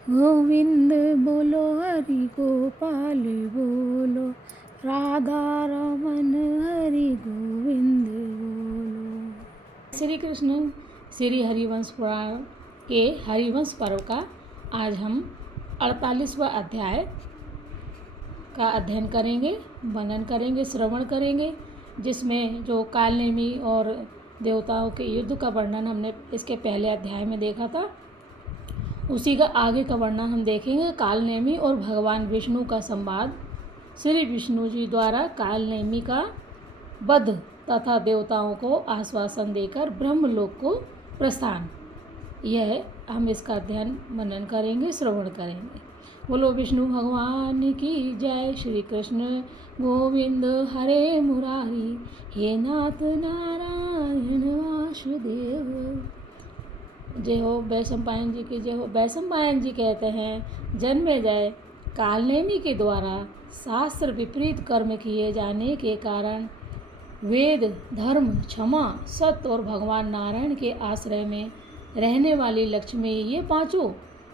गोविंद बोलो हरि गोपाल बोलो, राधा रमन हरि गोविंद बोलो। श्री कृष्ण श्री हरिवंश पुराण के हरिवंश पर्व का आज हम 48वां अध्याय का अध्ययन करेंगे, वर्णन करेंगे, श्रवण करेंगे, जिसमें जो कालनेमी और देवताओं के युद्ध का वर्णन हमने इसके पहले अध्याय में देखा था, उसी का आगे का वर्णन हम देखेंगे। कालनेमी और भगवान विष्णु का संवाद, श्री विष्णु जी द्वारा कालनेमी का वध तथा देवताओं को आश्वासन देकर ब्रह्मलोक को प्रस्थान, यह हम इसका अध्ययन मनन करेंगे, श्रवण करेंगे। बोलो विष्णु भगवान की जय। श्री कृष्ण गोविंद हरे मुरारी, हे नाथ नारायण वासुदेव। जय हो वैशंपायन जी की जय हो। वैशंपायन जी कहते हैं, जन्मेजय कालनेमी के द्वारा शास्त्र विपरीत कर्म किए जाने के कारण वेद, धर्म, क्षमा, सत्य और भगवान नारायण के आश्रय में रहने वाली लक्ष्मी, ये पांचों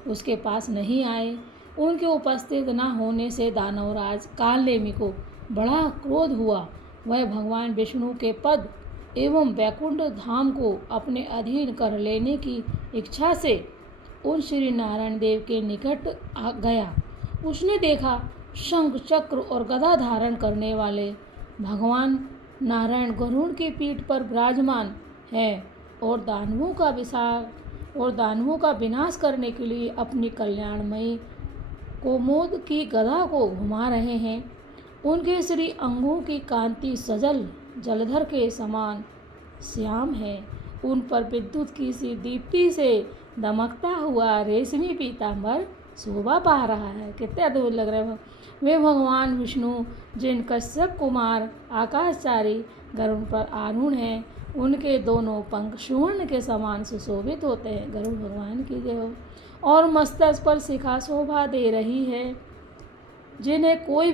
उसके पास नहीं आए। उनके उपस्थित न होने से दानवराज कालनेमी को बड़ा क्रोध हुआ। वह भगवान विष्णु के पद एवं वैकुंठ धाम को अपने अधीन कर लेने की इच्छा से उन श्री नारायण देव के निकट आ गया। उसने देखा शंख, चक्र और गदा धारण करने वाले भगवान नारायण गरुड़ की पीठ पर विराजमान है और दानवों का विनाश करने के लिए अपनी कल्याणमयी कोमोद की गदा को घुमा रहे हैं। उनके श्री अंगों की कांति सजल जलधर के समान श्याम है। उन पर विद्युत की सी दीप्ति से दमकता हुआ रेशमी पीतांबर शोभा पा रहा है। कितने अद्भुत लग रहे हैं वे भगवान विष्णु, जिन कश्यप कुमार आकाशचारी गरुड़ पर आरूढ़ हैं। उनके दोनों पंख सुवर्ण के समान सुशोभित होते हैं। गरुड़ भगवान की जय हो। और मस्तक पर शिखा शोभा दे रही है, जिन्हें कोई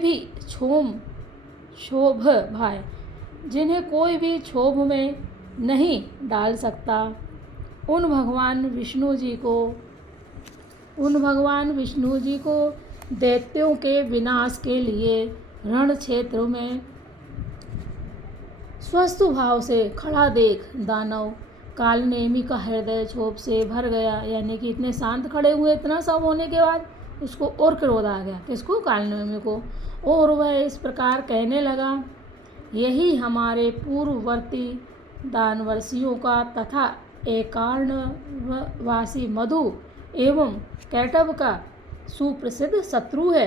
भी क्षोभ में नहीं डाल सकता। उन भगवान विष्णु जी को दैत्यों के विनाश के लिए रण क्षेत्र में स्वस्थ भाव से खड़ा देख दानव कालनेमी का हृदय क्षोभ से भर गया। यानी कि इतने शांत खड़े हुए, इतना सब होने के बाद उसको और क्रोध आ गया। किसको? कालनेमी को। और वह इस प्रकार कहने लगा, यही हमारे पूर्ववर्ती दानवर्षियों का तथा एकार्णवासी मधु एवं कैटव का सुप्रसिद्ध शत्रु है।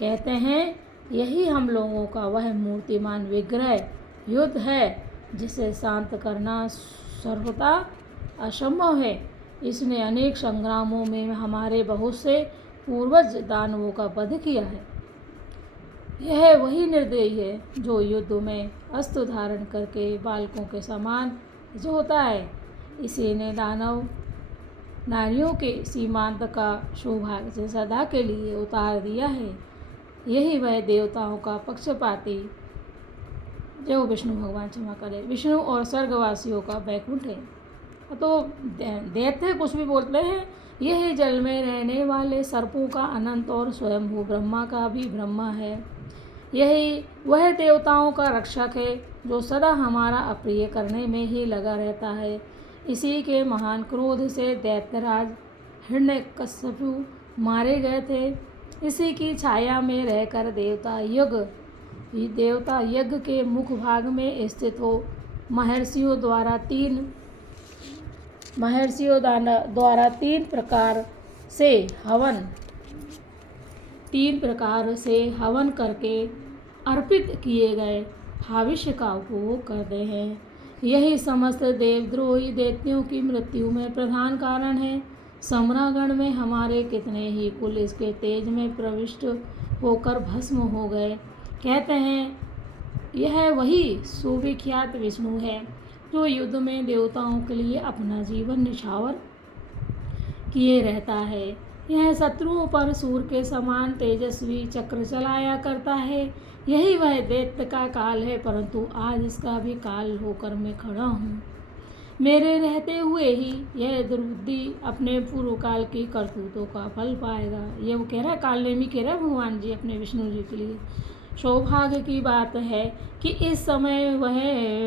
कहते हैं यही हम लोगों का वह मूर्तिमान विग्रह युद्ध है, जिसे शांत करना सर्वथा असंभव है। इसने अनेक संग्रामों में हमारे बहुत से पूर्वज दानवों का वध किया है। यह वही निर्दयी है जो युद्ध में अस्त्र धारण करके बालकों के समान जो होता है। इसी ने दानव नारियों के सीमांत का सौभाग्य से सदा के लिए उतार दिया है। यही वह देवताओं का पक्षपाती, जो विष्णु भगवान क्षमा करे, विष्णु और स्वर्गवासियों का वैकुंठ है। तो दैत्य कुछ भी बोलते हैं, यही जल में रहने वाले सर्पों का अनंत और स्वयंभू ब्रह्मा का भी ब्रह्मा है। यही वह देवताओं का रक्षक है, जो सदा हमारा अप्रिय करने में ही लगा रहता है। इसी के महान क्रोध से दैत्यराज हिरण्यकश्यपु मारे गए थे। इसी की छाया में रहकर देवता यज्ञ के मुख भाग में स्थित हो महर्षियों द्वारा तीन प्रकार से हवन करके अर्पित किए गए हाविष्य का उपभोग करते हैं। यही समस्त देवद्रोही दैत्यों की मृत्यु में प्रधान कारण है। सम्रागण में हमारे कितने ही कुल इसके तेज में प्रविष्ट होकर भस्म हो गए। कहते हैं यह वही सुविख्यात विष्णु है, जो युद्ध में देवताओं के लिए अपना जीवन निछावर किए रहता है। यह शत्रुओं पर सूर्य के समान तेजस्वी चक्र चलाया करता है। यही वह दैत्य का काल है, परंतु आज इसका भी काल होकर मैं खड़ा हूँ। मेरे रहते हुए ही यह द्रौपदी अपने पूर्व काल की करतूतों का फल पाएगा। ये वो कह रहा है, कालनेमी कह रहा है भगवान जी अपने विष्णु जी के लिए। सौभाग्य की बात है कि इस समय वह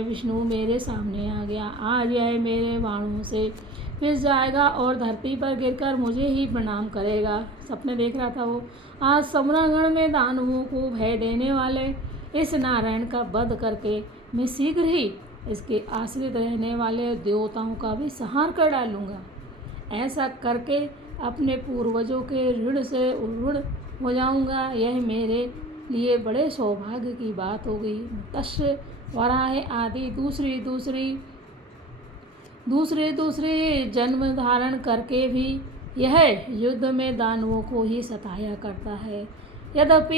विष्णु मेरे सामने आ गया। आज यह मेरे बाणों से पिस जाएगा और धरती पर गिरकर मुझे ही प्रणाम करेगा। सपने देख रहा था वो। आज समरागण में दानवों को भय देने वाले इस नारायण का वध करके मैं शीघ्र ही इसके आश्रित रहने वाले देवताओं का भी संहार कर डालूंगा। ऐसा करके अपने पूर्वजों के ऋण से ऋण हो जाऊंगा। यह मेरे लिए बड़े सौभाग्य की बात होगी। मत्स्य, वराह आदि दूसरे जन्म धारण करके भी यह युद्ध में दानवों को ही सताया करता है। यद्यपि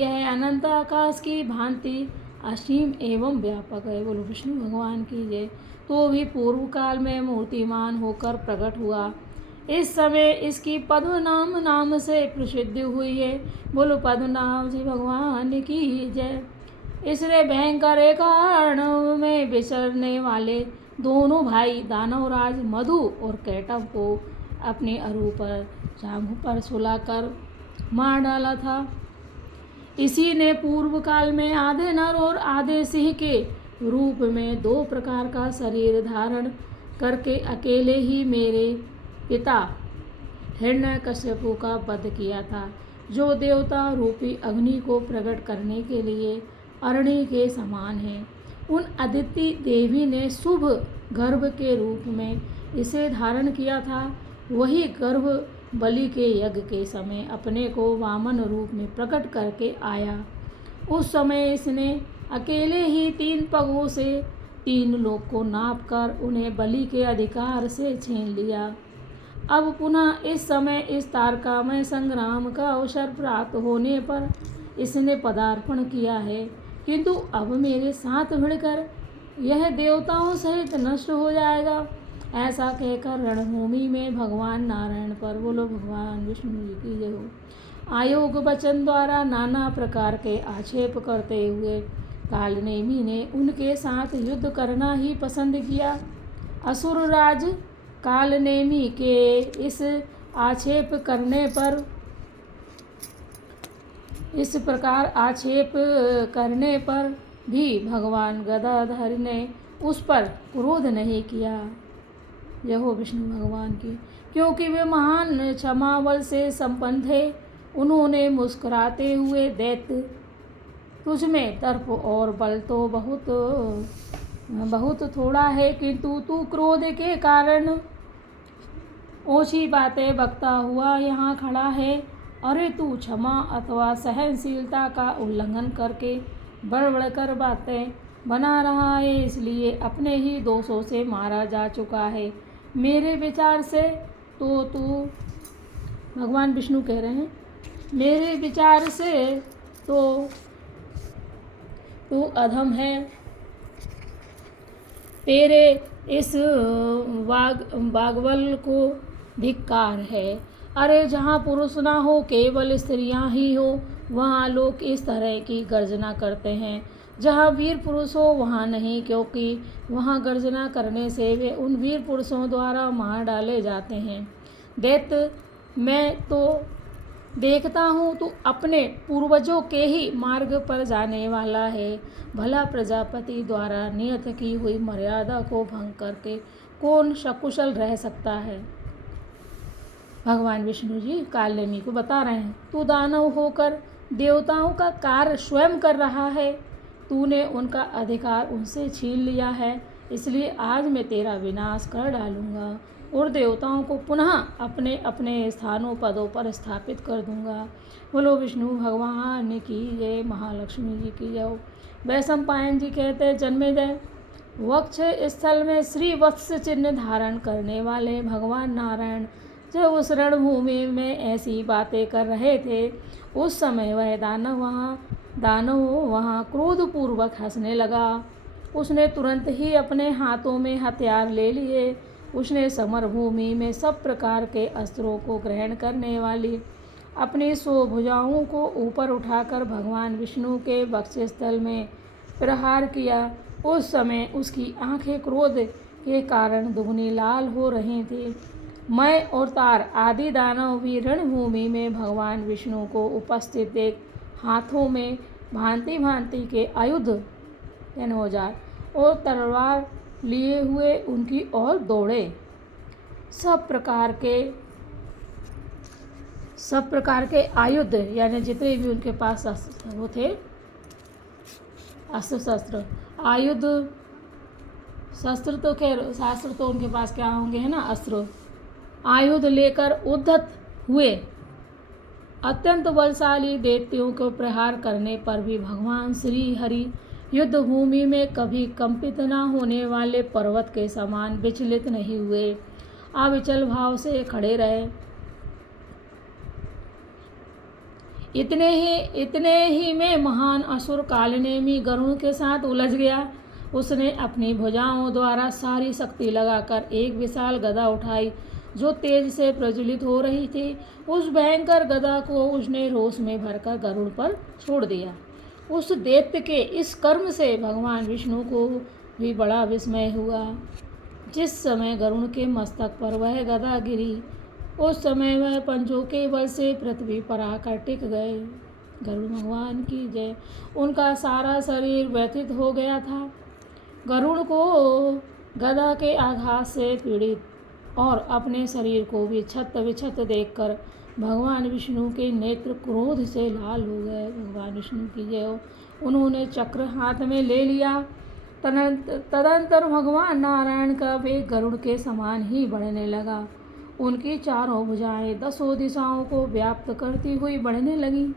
यह अनंत आकाश की भांति असीम एवं व्यापक है। बोलो विष्णु भगवान की जय। तो भी पूर्व काल में मूर्तिमान होकर प्रकट हुआ। इस समय इसकी पद्मनाम नाम से प्रसिद्धि हुई है। बोलो पद्मनाम जी भगवान की जय। इसलिए भयंकर एकारण में विचरने वाले दोनों भाई दानवराज मधु और कैटव को अपने अरू पर जांघों पर सुलाकर मार डाला था। इसी ने पूर्व काल में आधे नर और आधे सिंह के रूप में 2 प्रकार का शरीर धारण करके अकेले ही मेरे पिता हिरण्यकश्यपु का वध किया था, जो देवता रूपी अग्नि को प्रकट करने के लिए अरणी के समान है। उन अदिति देवी ने शुभ गर्भ के रूप में इसे धारण किया था। वही गर्भ बलि के यज्ञ के समय अपने को वामन रूप में प्रकट करके आया। उस समय इसने अकेले ही 3 पगों से 3 लोक को नाप कर उन्हें बलि के अधिकार से छीन लिया। अब पुनः इस समय इस तारकामय संग्राम का अवसर प्राप्त होने पर इसने पदार्पण किया है, किंतु अब मेरे साथ भिड़कर यह देवताओं सहित नष्ट हो जाएगा। ऐसा कहकर रणभूमि में भगवान नारायण पर, बोलो भगवान विष्णु जी की जय हो, आयोग वचन द्वारा नाना प्रकार के आक्षेप करते हुए कालनेमी ने उनके साथ युद्ध करना ही पसंद किया। असुरराज कालनेमी के इस आक्षेप करने पर, इस प्रकार आक्षेप करने पर भी भगवान गदाधर ने उस पर क्रोध नहीं किया। जय हो विष्णु भगवान की, क्योंकि वे महान क्षमाबल से संपन्न थे। उन्होंने मुस्कुराते हुए दैत्य, तुझमें दर्प और बल तो बहुत थोड़ा है, किंतु तू क्रोध के कारण ओछी बातें बकता हुआ यहाँ खड़ा है। अरे तू क्षमा अथवा सहनशीलता का उल्लंघन करके बढ़-बढ़कर बातें बना रहा है, इसलिए अपने ही दोषों से मारा जा चुका है। मेरे विचार से तो तू, भगवान विष्णु कह रहे हैं, मेरे विचार से तो तू अधम है। तेरे इस बागबल को धिक्कार है। अरे जहाँ पुरुष ना हो, केवल स्त्रियाँ ही हो, वहाँ लोग इस तरह की गर्जना करते हैं। जहाँ वीर पुरुष हो वहाँ नहीं, क्योंकि वहाँ गर्जना करने से वे उन वीर पुरुषों द्वारा मार डाले जाते हैं। दैत्य, मैं तो देखता हूँ तू अपने पूर्वजों के ही मार्ग पर जाने वाला है। भला प्रजापति द्वारा नियत की हुई मर्यादा को भंग करके कौन सकुशल रह सकता है। भगवान विष्णु जी कालनेमी को बता रहे हैं, तू दानव होकर देवताओं का कार्य स्वयं कर रहा है। तूने उनका अधिकार उनसे छीन लिया है, इसलिए आज मैं तेरा विनाश कर डालूंगा और देवताओं को पुनः अपने अपने स्थानों पदों पर स्थापित कर दूंगा। बोलो विष्णु भगवान की जय, महालक्ष्मी जी की जय। वैशंपायन जी कहते, जन्मेजय, वक्ष स्थल में श्री वत्स चिन्ह धारण करने वाले भगवान नारायण जब उस रणभूमि में ऐसी बातें कर रहे थे, उस समय वह दानव वहाँ क्रोधपूर्वक हंसने लगा। उसने तुरंत ही अपने हाथों में हथियार ले लिए। उसने समरभूमि में सब प्रकार के अस्त्रों को ग्रहण करने वाली अपनी 100 भुजाओं को ऊपर उठाकर भगवान विष्णु के वक्षस्थल में प्रहार किया। उस समय उसकी आंखें क्रोध के कारण दुगनी लाल हो रहे थे। मैं और तार आदि दानव भी रणभूमि में भगवान विष्णु को उपस्थित देख हाथों में भांति भांति के आयुध यानी औजार और तलवार लिए हुए उनकी ओर दौड़े। सब प्रकार के आयुध यानी जितने भी उनके पास वो थे अस्त्र शस्त्र, आयुध शस्त्र तो खैर शास्त्र तो उनके पास क्या होंगे, है ना, अस्त्र आयुध लेकर उद्धत हुए। अत्यंत बलशाली दैत्यों को प्रहार करने पर भी भगवान श्री हरि युद्ध भूमि में कभी कंपित न होने वाले पर्वत के समान विचलित नहीं हुए, अविचल भाव से खड़े रहे। इतने ही में महान असुर कालनेमी गरुड़ के साथ उलझ गया। उसने अपनी भुजाओं द्वारा सारी शक्ति लगाकर एक विशाल गदा उठाई जो तेज से प्रज्वलित हो रही थी। उस भयंकर गदा को उसने रोष में भरकर गरुड़ पर छोड़ दिया। उस दैत्य के इस कर्म से भगवान विष्णु को भी बड़ा विस्मय हुआ। जिस समय गरुड़ के मस्तक पर वह गदा गिरी उस समय वह पंजों के बल से पृथ्वी पर आकर टिक गए। गरुड़ भगवान की जय। उनका सारा शरीर व्यथित हो गया था। गरुड़ को गदा के आघात से पीड़ित और अपने शरीर को भी छत विछत देखकर भगवान विष्णु के नेत्र क्रोध से लाल हो गए। भगवान विष्णु की जय हो। उन्होंने चक्र हाथ में ले लिया। तदंतर भगवान नारायण का वेग गरुड़ के समान ही बढ़ने लगा। उनकी चारों भुजाएं 10 दिशाओं को व्याप्त करती हुई बढ़ने लगीं।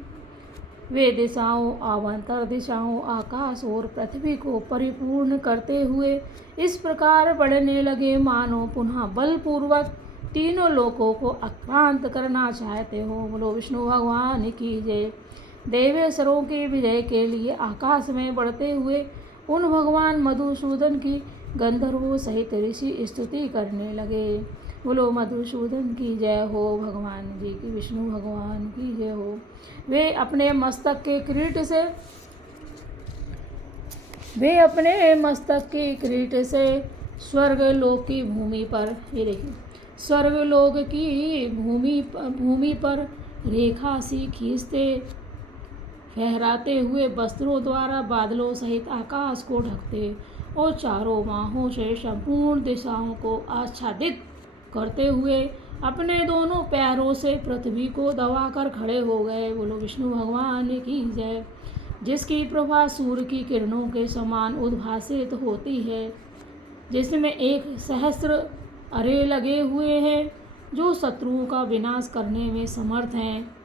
वे दिशाओं, अवान्तर दिशाओं, आकाश और पृथ्वी को परिपूर्ण करते हुए इस प्रकार बढ़ने लगे मानो पुनः बलपूर्वक तीनों लोकों को आक्रांत करना चाहते हो। बोलो विष्णु भगवान की जय। देवेश्वरों की विजय के लिए आकाश में बढ़ते हुए उन भगवान मधुसूदन की गंधर्वों सहित ऋषि स्तुति करने लगे। बोलो मधुसूदन की जय हो, भगवान जी की, विष्णु भगवान की जय हो। वे अपने मस्तक के किरीट से स्वर्गलोक की भूमि पर, ये देखिए, स्वर्गलोक की भूमि पर रेखा सी खींचते फहराते हुए वस्त्रों द्वारा बादलों सहित आकाश को ढकते और चारों बाहों से संपूर्ण दिशाओं को आच्छादित करते हुए अपने दोनों पैरों से पृथ्वी को दबाकर खड़े हो गए। बोलो विष्णु भगवान की जय। जिसकी प्रभा सूर्य की किरणों के समान उद्भासित होती है, जिसमें 1,000 अरे लगे हुए हैं, जो शत्रुओं का विनाश करने में समर्थ हैं,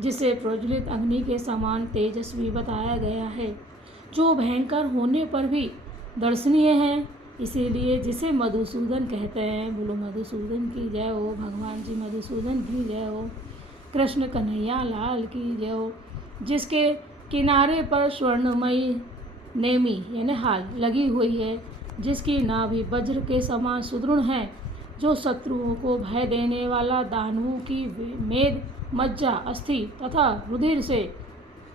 जिसे प्रज्वलित अग्नि के समान तेजस्वी बताया गया है, जो भयंकर होने पर भी दर्शनीय है, इसीलिए जिसे मधुसूदन कहते हैं। बोलो मधुसूदन की जय हो, भगवान जी मधुसूदन की जय हो, कृष्ण कन्हैया लाल की जय हो। जिसके किनारे पर स्वर्णमयी नेमी यानी हाल लगी हुई है, जिसकी नाभि वज्र के समान सुदृढ़ है, जो शत्रुओं को भय देने वाला दानवों की मेद, मज्जा, अस्थि तथा रुधिर से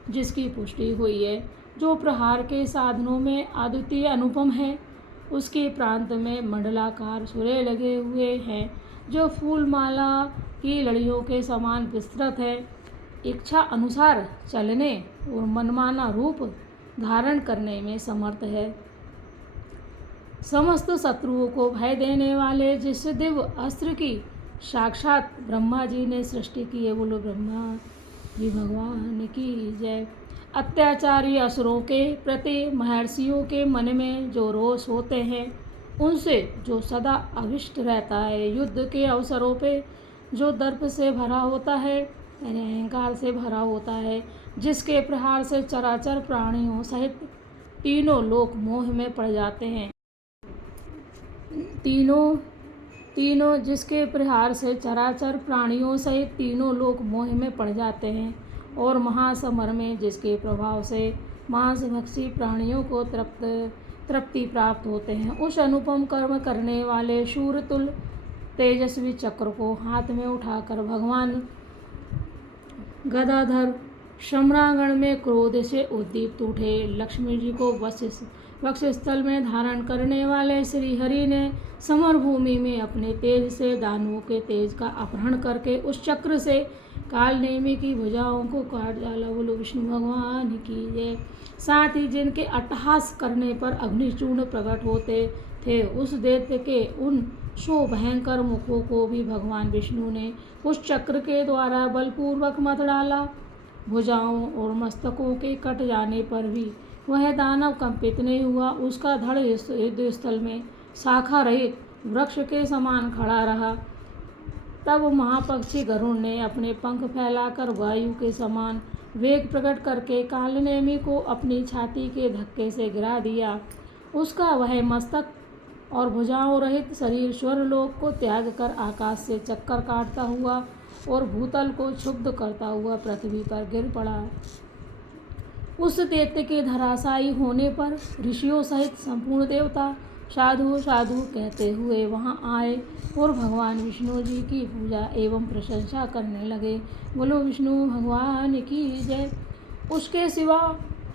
जिसकी पुष्टि हुई है, जो प्रहार के साधनों में अद्वितीय अनुपम है, उसके प्रांत में मंडलाकार सूर्य लगे हुए हैं, जो फूलमाला की लड़ियों के समान विस्तृत है, इच्छा अनुसार चलने और मनमाना रूप धारण करने में समर्थ है, समस्त शत्रुओं को भय देने वाले जिस दिव्य अस्त्र की साक्षात ब्रह्मा जी ने सृष्टि की है। बोलो ब्रह्मा जी भगवान की जय। अत्याचारी असुरों के प्रति महर्षियों के मन में जो रोष होते हैं, उनसे जो सदा अभिष्ट रहता है, युद्ध के अवसरों पे जो दर्प से भरा होता है यानी अहंकार से भरा होता है, जिसके प्रहार से चराचर प्राणियों सहित तीनों लोक मोह में पड़ जाते हैं, जिसके प्रहार से चराचर प्राणियों सहित तीनों लोक मोह में पड़ जाते हैं, और महासमर में जिसके प्रभाव से मांसभक्षी प्राणियों को तृप्ति प्राप्त होते हैं, उस अनुपम कर्म करने वाले शूरतुल तेजस्वी चक्र को हाथ में उठाकर भगवान गदाधर सम्रांगण में क्रोध से उद्दीप्त उठे। लक्ष्मी जी को वक्षस्थल में धारण करने वाले श्री हरि ने समर भूमि में अपने तेज से दानवों के तेज का अपहरण करके उस चक्र से काल नेमी की भुजाओं को काट डाला। बोलो विष्णु भगवान की जय। साथ ही जिनके अट्टहास करने पर अग्निचूर्ण प्रकट होते थे उस दैत्य के उन 100 भयंकर मुखों को भी भगवान विष्णु ने उस चक्र के द्वारा बलपूर्वक मत डाला। भुजाओं और मस्तकों के कट जाने पर भी वह दानव कंपित नहीं हुआ। उसका धड़ युद्ध स्थल में शाखा रहित वृक्ष के समान खड़ा रहा। तब महापक्षी गरुड़ ने अपने पंख फैलाकर वायु के समान वेग प्रकट करके कालनेमी को अपनी छाती के धक्के से गिरा दिया। उसका वह मस्तक और भुजाओं रहित शरीर स्वर्गलोक को त्याग कर आकाश से चक्कर काटता हुआ और भूतल को क्षुब्ध करता हुआ पृथ्वी पर गिर पड़ा। उस दैत्य के धराशायी होने पर ऋषियों सहित संपूर्ण देवता साधु साधु कहते हुए वहां आए और भगवान विष्णु जी की पूजा एवं प्रशंसा करने लगे। बोलो विष्णु भगवान की जय। उसके सिवा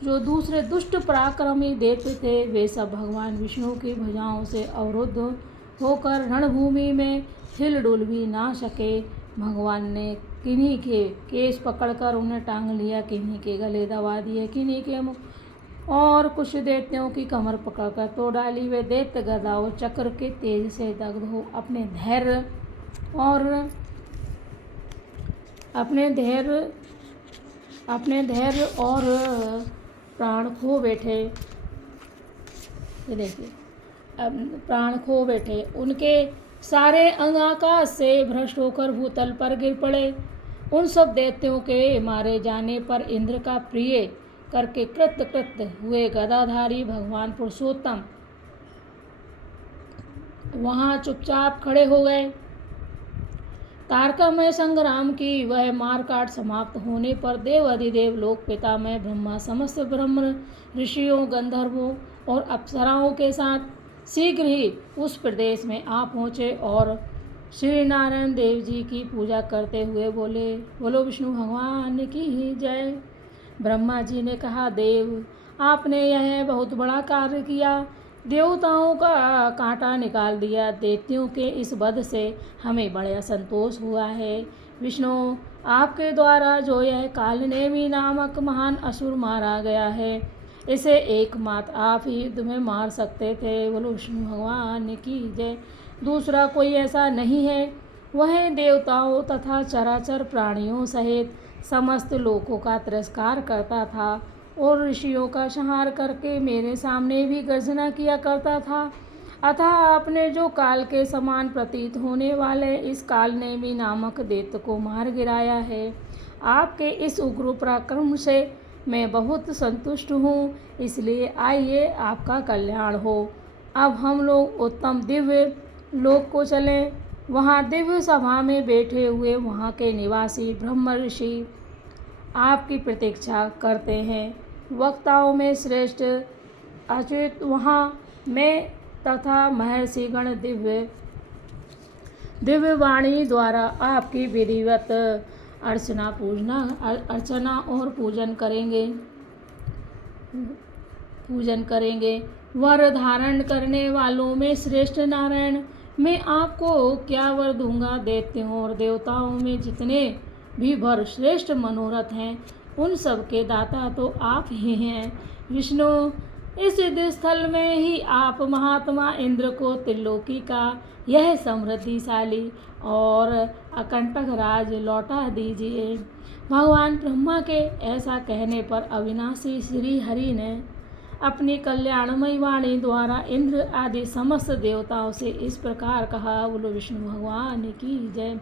जो दूसरे दुष्ट पराक्रमी दैत्य थे वे सब भगवान विष्णु की भुजाओं से अवरुद्ध होकर रणभूमि में हिल डुल भी ना सके। भगवान ने किन्हीं के केस पकड़कर उन्हें टांग लिया, किन्हीं के गले दबा दिए, किन्हीं के मुंह और कुछ दैत्यों की कमर पकड़कर तोड़ डाली। वे दैत्य गदा और चक्र के तेज से दग्ध हो अपने धैर्य और प्राण खो बैठे। ये देखिए प्राण खो बैठे। उनके सारे अंग आकाश से भ्रष्ट होकर भूतल पर गिर पड़े। उन सब दैत्यों के मारे जाने पर इंद्र का प्रिय करके कृत हुए गदाधारी भगवान पुरुषोत्तम वहां चुपचाप खड़े हो गए। तारकामय संग्राम की वह मारकाट समाप्त होने पर देव अधिदेव लोक पितामह ब्रह्मा समस्त ब्रह्म ऋषियों गंधर्वों और अप्सराओं के साथ शीघ्र ही उस प्रदेश में आ पहुँचे और श्री नारायण देव जी की पूजा करते हुए बोले, बोलो विष्णु भगवान की जय। ब्रह्मा जी ने कहा, देव आपने यह बहुत बड़ा कार्य किया, देवताओं का कांटा निकाल दिया। दैत्यों के इस वध से हमें बड़ा संतोष हुआ है। विष्णु आपके द्वारा जो यह कालनेमी नामक महान असुर मारा गया है इसे एकमात्र आप ही युद्ध में मार सकते थे। बोलो विष्णु भगवान की जय। दूसरा कोई ऐसा नहीं है। वह देवताओं तथा चराचर प्राणियों सहित समस्त लोकों का तिरस्कार करता था और ऋषियों का संहार करके मेरे सामने भी गर्जना किया करता था। अतः आपने जो काल के समान प्रतीत होने वाले इस कालनेमी नामक दैत्य को मार गिराया है। आपके इस उग्र पराक्रम से मैं बहुत संतुष्ट हूँ, इसलिए आइए आपका कल्याण हो। अब हम लोग उत्तम दिव्य लोक को चलें। वहाँ दिव्य सभा में बैठे हुए वहाँ के निवासी ब्रह्म ऋषि आपकी प्रतीक्षा करते हैं। वक्ताओं में श्रेष्ठ अच्युत वहाँ मैं तथा महर्षिगण दिव्य वाणी द्वारा आपकी विधिवत अर्चना और पूजन करेंगे। वर धारण करने वालों में श्रेष्ठ नारायण, मैं आपको क्या वर दूंगा। दैत्यों और देवताओं में जितने भी वर श्रेष्ठ मनोरथ हैं उन सब के दाता तो आप ही हैं। विष्णु इस युद्ध स्थल में ही आप महात्मा इंद्र को त्रिलोकी का यह समृद्धिशाली और अकंटक राज लौटा दीजिए। भगवान ब्रह्मा के ऐसा कहने पर अविनाशी श्री हरि ने अपनी कल्याणमयी वाणी द्वारा इंद्र आदि समस्त देवताओं से इस प्रकार कहा। बोलो विष्णु भगवान की जय।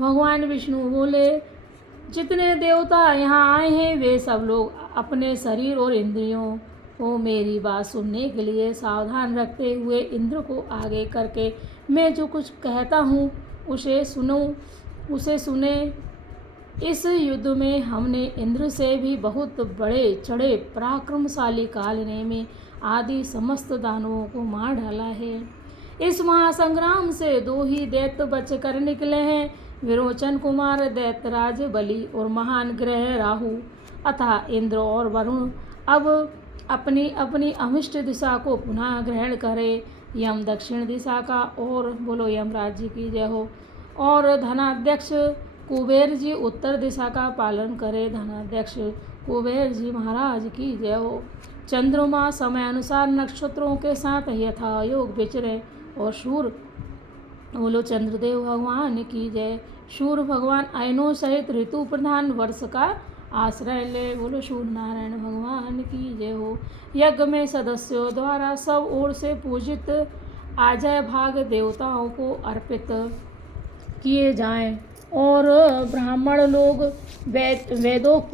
भगवान विष्णु बोले, जितने देवता यहाँ आए हैं वे सब लोग अपने शरीर और इंद्रियों को मेरी बात सुनने के लिए सावधान रखते हुए इंद्र को आगे करके मैं जो कुछ कहता हूँ उसे सुने। इस युद्ध में हमने इंद्र से भी बहुत बड़े चढ़े पराक्रमशाली कालनेमी आदि समस्त दानवों को मार डाला है। इस महासंग्राम से 2 ही दैत्य बच कर निकले हैं, विरोचन कुमार दैत्यराज बलि और महान ग्रह राहु अतः इंद्र और वरुण। अब अपनी अपनी अभिष्ट दिशा को पुनः ग्रहण करे। यम दक्षिण दिशा का, और बोलो यमराज जी की जय हो। और धनाध्यक्ष कुबेर जी उत्तर दिशा का पालन करे। धनाध्यक्ष कुबेर जी महाराज की जय हो। चंद्रमा समय अनुसार नक्षत्रों के साथ यथा योग विचरे। और सूर्य, बोलो चंद्रदेव भगवान की जय। सूर्य भगवान अयनों सहित ऋतु प्रधान वर्ष का आश्रय ले। बोलो सूर्य नारायण भगवान की जय हो। यज्ञ में सदस्यों द्वारा सब ओर से पूजित आजय भाग देवताओं को अर्पित किए जाएं, और ब्राह्मण लोग वेदोक्त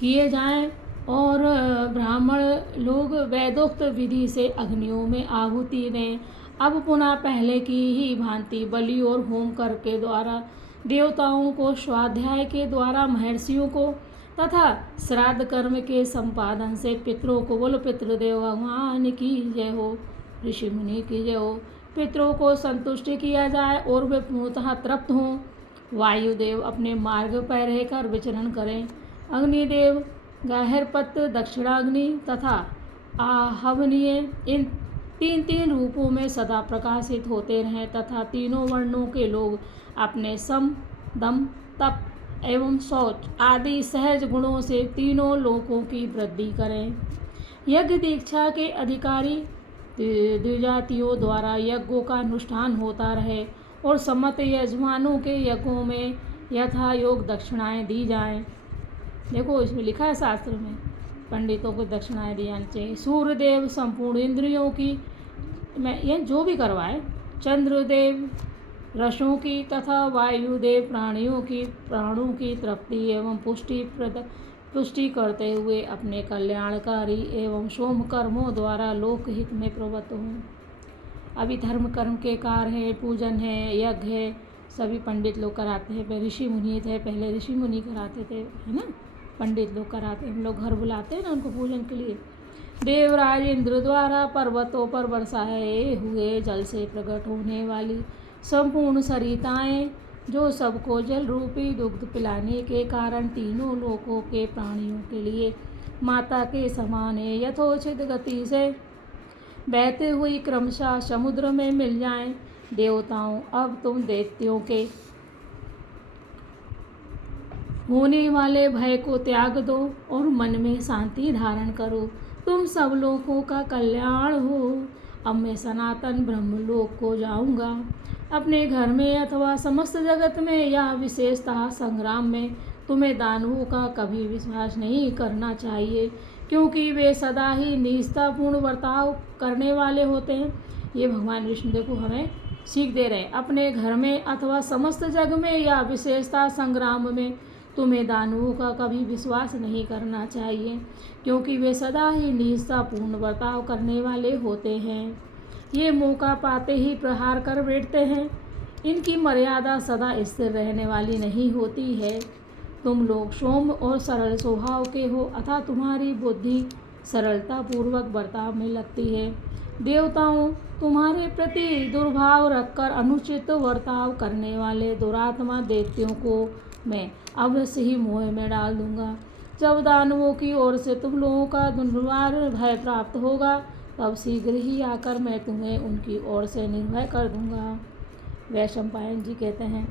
किए जाएं, और ब्राह्मण लोग वेदोक्त विधि से अग्नियों में आहुति दें। अब पुनः पहले की ही भांति बलि और होम कर के द्वारा देवताओं को, स्वाध्याय के द्वारा महर्षियों को, तथा श्राद्ध कर्म के संपादन से पितरों को, बोलो पितृदेव भगवान की जय हो, ऋषि मुनि की जय हो, पितरों को संतुष्ट किया जाए और वे पूर्णतः तृप्त हों। वायुदेव अपने मार्ग पर रहकर विचरण करें। अग्निदेव गाहरपत, दक्षिणाग्नि तथा आहवनीय इन तीन तीन रूपों में सदा प्रकाशित होते रहें, तथा तीनों वर्णों के लोग अपने सम, दम, तप एवं शौच आदि सहज गुणों से तीनों लोकों की वृद्धि करें। यज्ञ दीक्षा के अधिकारी द्विजातियों द्वारा यज्ञों का अनुष्ठान होता रहे, और सम्मत यजमानों के यज्ञों में यथा योग दक्षिणाएँ दी जाएं। देखो इसमें लिखा है शास्त्र में, पंडितों को दक्षिणाएँ दी जानी चाहिए। सूर्यदेव संपूर्ण इंद्रियों की, मैं यह जो भी करवाए, चंद्रदेव रसों की तथा वायुदेव प्राणियों की, प्राणों की तृप्ति एवं पुष्टि करते हुए अपने कल्याणकारी एवं सोम कर्मों द्वारा लोकहित में प्रवृत्त हों। अभी धर्म कर्म के कार्य है, पूजन है, यज्ञ है, सभी पंडित लोग कराते हैं। पहले ऋषि मुनि थे, पहले ऋषि मुनि कराते थे, है ना, पंडित लोग कराते हैं। हम लोग घर बुलाते हैं ना उनको पूजन के लिए। देवराज इंद्र द्वारा पर्वतों पर बरसाए हुए जल से प्रकट होने वाली संपूर्ण सरिताएं, जो सबको जल रूपी दुग्ध पिलाने के कारण तीनों लोकों के प्राणियों के लिए माता के समान है, यथोचित गति से बहते हुई क्रमशः समुद्र में मिल जाएं। देवताओं, अब तुम दैत्यों के होने वाले भय को त्याग दो और मन में शांति धारण करो। तुम सब लोगों का कल्याण हो। अब मैं सनातन ब्रह्मलोक को जाऊंगा। अपने घर में अथवा समस्त जगत में या विशेषतः संग्राम में तुम्हें दानवों का कभी विश्वास नहीं करना चाहिए, क्योंकि वे सदा ही निष्ठापूर्ण बर्ताव करने वाले होते हैं। ये भगवान विष्णु देखो हमें सीख दे रहे हैं। अपने घर में अथवा समस्त जग में या विशेषतः संग्राम में तुम्हें दानवों का कभी विश्वास नहीं करना चाहिए, क्योंकि वे सदा ही निष्ठापूर्ण बर्ताव करने वाले होते हैं। ये मौका पाते ही प्रहार कर बैठते हैं। इनकी मर्यादा सदा स्थिर रहने वाली नहीं होती है। तुम लोग सौम्य और सरल स्वभाव के हो, अतः तुम्हारी बुद्धि सरलता पूर्वक बर्ताव में लगती है। देवताओं, तुम्हारे प्रति दुर्भाव रखकर अनुचित बर्ताव करने वाले दुरात्मा दैत्यों को मैं अवश्य ही मोह में डाल दूंगा। जब दानवों की ओर से तुम लोगों का दुर्वार भय प्राप्त होगा, तब शीघ्र ही आकर मैं तुम्हें उनकी ओर से निर्भय कर दूंगा। वैशंपायन जी कहते हैं,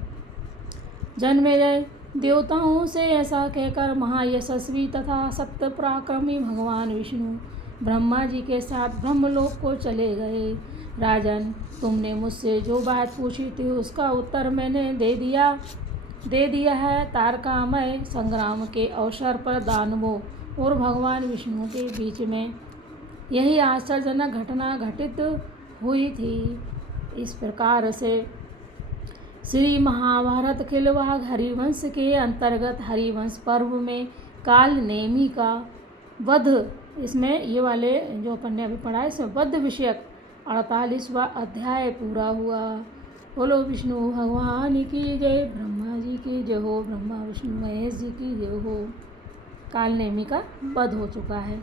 जन्मेजय, देवताओं से ऐसा कहकर महायशस्वी तथा सत्य पराक्रमी भगवान विष्णु ब्रह्मा जी के साथ ब्रह्मलोक को चले गए। राजन, तुमने मुझसे जो बात पूछी थी उसका उत्तर मैंने दे दिया है। तारकामय संग्राम के अवसर पर दानवों और भगवान विष्णु के बीच में यही आश्चर्यजनक घटना घटित हुई थी। इस प्रकार से श्री महाभारत खिलवाड़ हरिवंश के अंतर्गत हरिवंश पर्व में काल नेमी का वध, इसमें ये वाले जो अपन ने अभी पढ़ा है इसमें वध विषयक 48वां अध्याय पूरा हुआ। बोलो विष्णु भगवान की जय, ब्रह्मा जी की जय हो, ब्रह्मा विष्णु महेश जी की जय हो। काल नेमी का वध हो चुका है।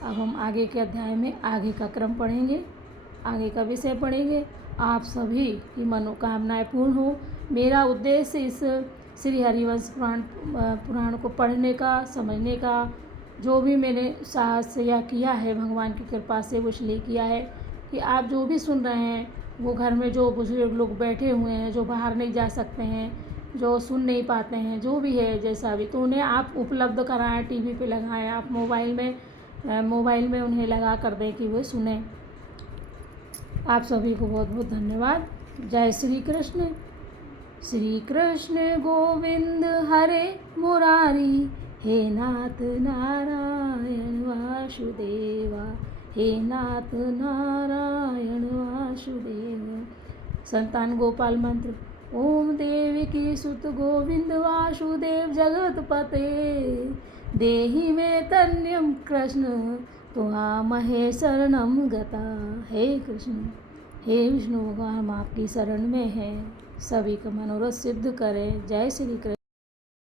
अब हम आगे के अध्याय में आगे का क्रम पढ़ेंगे, आगे का विषय पढ़ेंगे। आप सभी की मनोकामनाएं पूर्ण हो। मेरा उद्देश्य इस श्री हरिवंश पुराण को पढ़ने का, समझने का जो भी मैंने साहस या किया है भगवान की कृपा से वो इसलिए किया है कि आप जो भी सुन रहे हैं, वो घर में जो बुजुर्ग लोग बैठे हुए हैं, जो बाहर नहीं जा सकते हैं, जो सुन नहीं पाते हैं, जो भी है जैसा भी, तो उन्हें आप उपलब्ध कराएं, टीवी पे लगाएं, आप मोबाइल में उन्हें लगा कर दें कि वो सुने। आप सभी को बहुत बहुत धन्यवाद। जय श्री कृष्ण। श्री कृष्ण गोविंद हरे मुरारी, हे नाथ नारायण वासुदेवा, हे नाथ नारायण वासुदेव। संतान गोपाल मंत्र। ओम देवकी सुत गोविंद वासुदेव जगतपते, देहि मे तन्यम कृष्ण त्वामहे शरणं गता। हे कृष्ण, हे विष्णु भगवान, हम आपकी शरण में हैं, सभी का मनोरथ सिद्ध करें। जय श्री कृष्ण।